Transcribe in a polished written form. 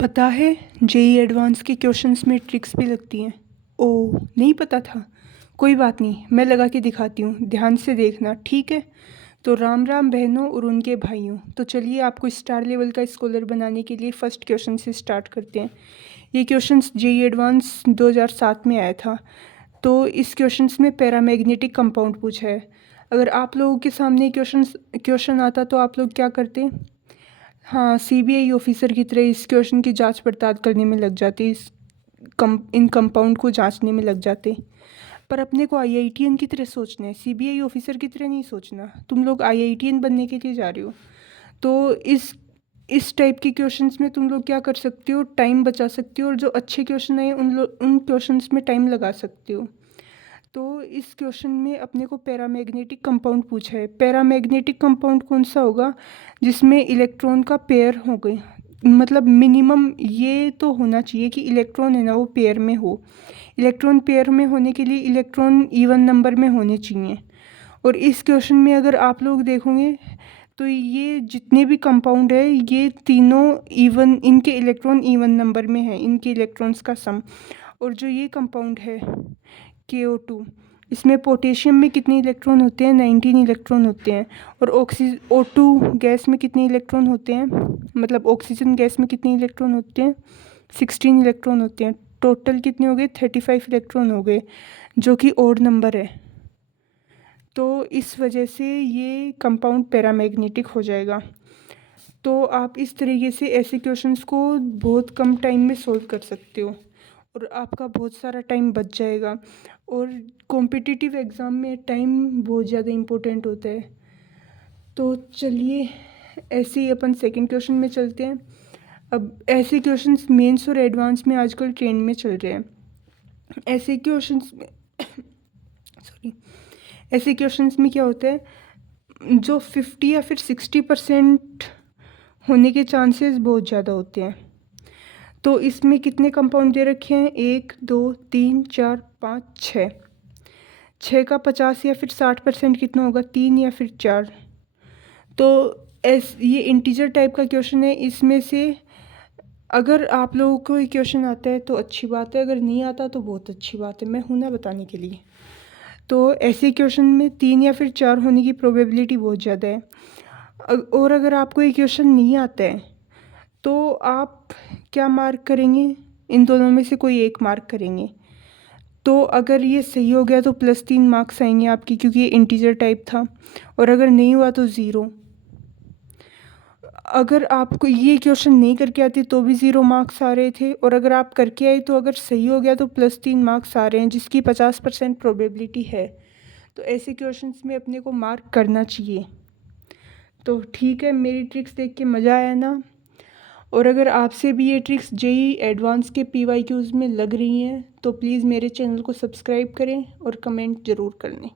पता है JEE advance के क्वेश्चंस में ट्रिक्स भी लगती हैं। ओह नहीं पता था। कोई बात नहीं, मैं लगा के दिखाती हूँ, ध्यान से देखना, ठीक है। तो राम राम बहनों और उनके भाइयों। तो चलिए आपको स्टार लेवल का स्कॉलर बनाने के लिए फर्स्ट क्वेश्चन से स्टार्ट करते हैं। ये क्वेश्चंस जेई एडवांस 2007 में आया था। तो इस क्वेश्चंस में पैरामैग्नेटिक कंपाउंड पूछा है। अगर आप लोगों के सामने क्वेश्चन आता तो आप लोग क्या करते? हाँ, सीबीआई ऑफिसर की तरह इस क्वेश्चन की जांच पड़ताल करने में लग जाते, इन कंपाउंड को जांचने में लग जाते। पर अपने को आईआईटीएन की तरह सोचना है, सीबीआई ऑफिसर की तरह नहीं सोचना। तुम लोग आईआईटीएन बनने के लिए जा रहे हो। तो इस टाइप के क्वेश्चंस में तुम लोग क्या कर सकते हो, टाइम बचा सकते हो, और जो अच्छे क्वेश्चन है उन क्वेश्चंस में टाइम लगा सकते हो। तो इस क्वेश्चन में अपने को पैरामैग्नेटिक कंपाउंड पूछा है। पैरामैग्नेटिक कंपाउंड कौन सा होगा जिसमें इलेक्ट्रॉन का पेयर हो गए, मतलब मिनिमम ये तो होना चाहिए कि इलेक्ट्रॉन है ना वो पेयर में हो। इलेक्ट्रॉन पेयर में होने के लिए इलेक्ट्रॉन इवन नंबर में होने चाहिए। और इस क्वेश्चन में अगर आप लोग देखोगे तो ये जितने भी कंपाउंड है ये तीनों इवन, इनके इलेक्ट्रॉन इवन नंबर में है, इनके इलेक्ट्रॉन्स का सम। और जो ये कंपाउंड है KO2, इसमें पोटेशियम में कितने इलेक्ट्रॉन होते हैं? 19 इलेक्ट्रॉन होते हैं। और O2 गैस में कितने इलेक्ट्रॉन होते हैं, मतलब ऑक्सीजन गैस में कितने इलेक्ट्रॉन होते हैं? 16 इलेक्ट्रॉन होते हैं। टोटल कितने हो गए? 35 इलेक्ट्रॉन हो गए, जो कि ऑड नंबर है। तो इस वजह से ये कंपाउंड पैरामैग्नेटिक हो जाएगा। तो आप इस तरीके से ऐसे क्वेश्चंस को बहुत कम टाइम में सॉल्व कर सकते हो और आपका बहुत सारा टाइम बच जाएगा। और कॉम्पिटिटिव एग्ज़ाम में टाइम बहुत ज़्यादा इम्पोर्टेंट होता है। तो चलिए ऐसे ही अपन सेकंड क्वेश्चन में चलते हैं। अब ऐसे क्वेश्चंस मेंस और एडवांस में आजकल ट्रेंड में चल रहे हैं। ऐसे क्वेश्चंस में सॉरी ऐसे क्वेश्चंस में क्या होता है, जो 50 या फिर 60% होने के चांसेस बहुत ज़्यादा होते हैं। तो इसमें कितने कंपाउंड दे रखे हैं? 1 2 3 4 5 6। 6 का 50 या फिर 60% कितना होगा? 3 या फिर 4। तो ये इंटीजर टाइप का क्वेश्चन है। इसमें से अगर आप लोगों को ये क्वेश्चन आता है तो अच्छी बात है, अगर नहीं आता तो बहुत अच्छी बात है, मैं हूं ना बताने के लिए। तो ऐसे क्वेश्चन में 3 या फिर 4 होने की प्रोबेबिलिटी बहुत ज़्यादा है। और अगर आपको ये क्वेश्चन नहीं आता है तो आप क्या मार्क करेंगे? इन दोनों में से कोई एक मार्क करेंगे। तो अगर ये सही हो गया तो +3 मार्क्स आएंगे आपकी, क्योंकि ये इंटीजर टाइप था। और अगर नहीं हुआ तो 0। अगर आपको ये क्वेश्चन नहीं करके आते तो भी 0 मार्क्स आ रहे थे, और अगर आप करके आए तो अगर सही हो गया तो +3 मार्क्स आ रहे हैं, जिसकी 50% प्रोबेबिलिटी है। तो ऐसे क्वेश्चंस में अपने को मार्क करना चाहिए। तो ठीक है, मेरी ट्रिक्स देख के मज़ा आया ना? और अगर आपसे भी ये ट्रिक्स जेई एडवांस के PYQs में लग रही हैं तो प्लीज़ मेरे चैनल को सब्सक्राइब करें और कमेंट ज़रूर कर लें।